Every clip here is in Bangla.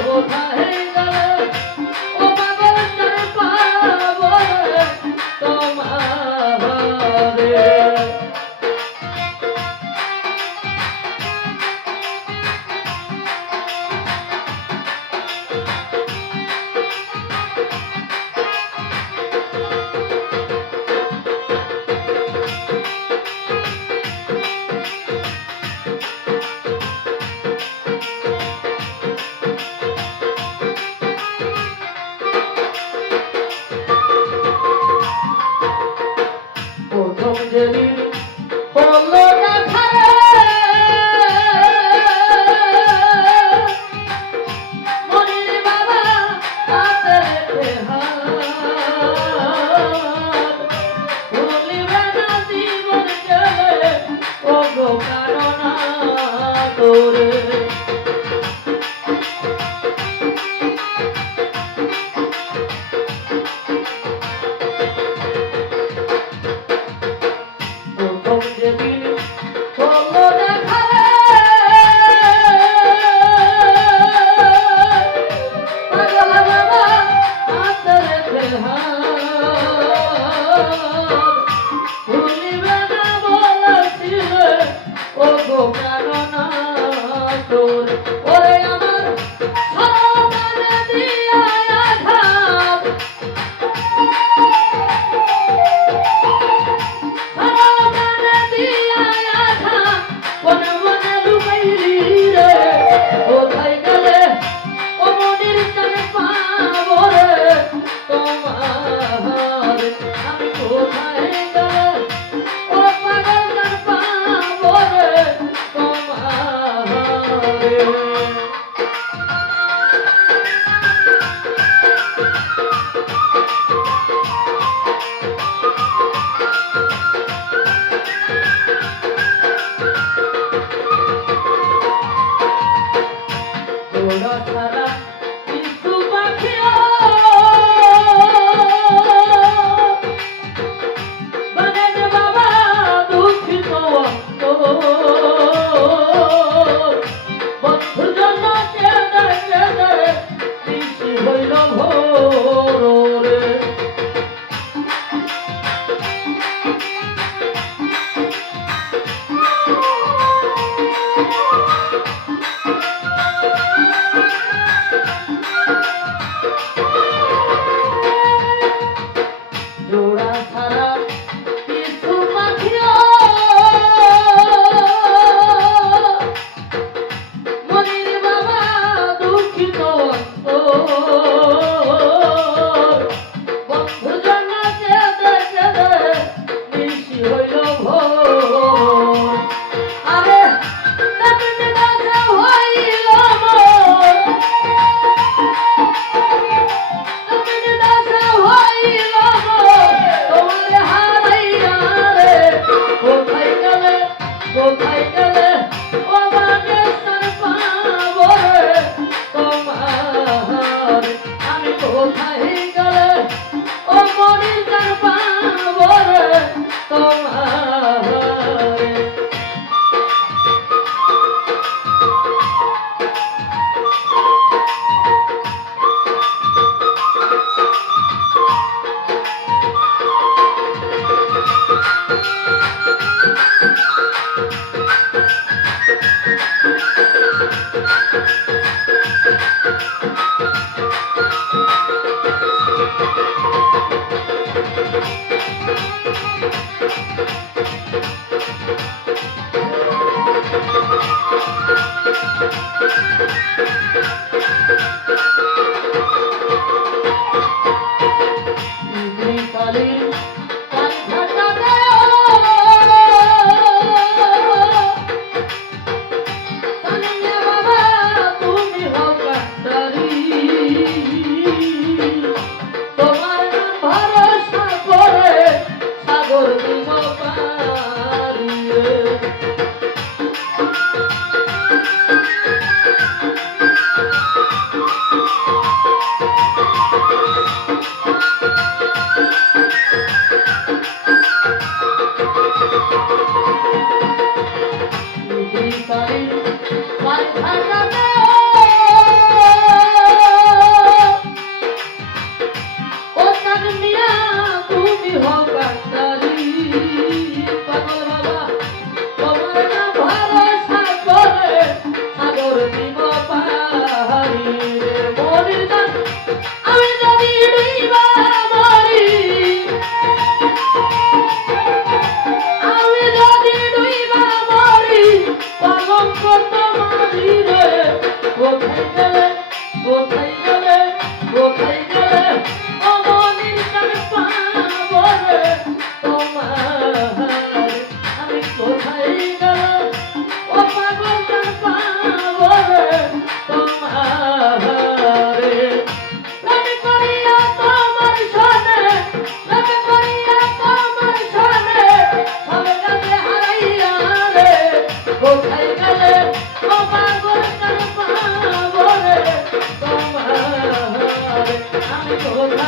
Oh, go Thank you. Thank you.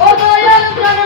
ও দয়াল জান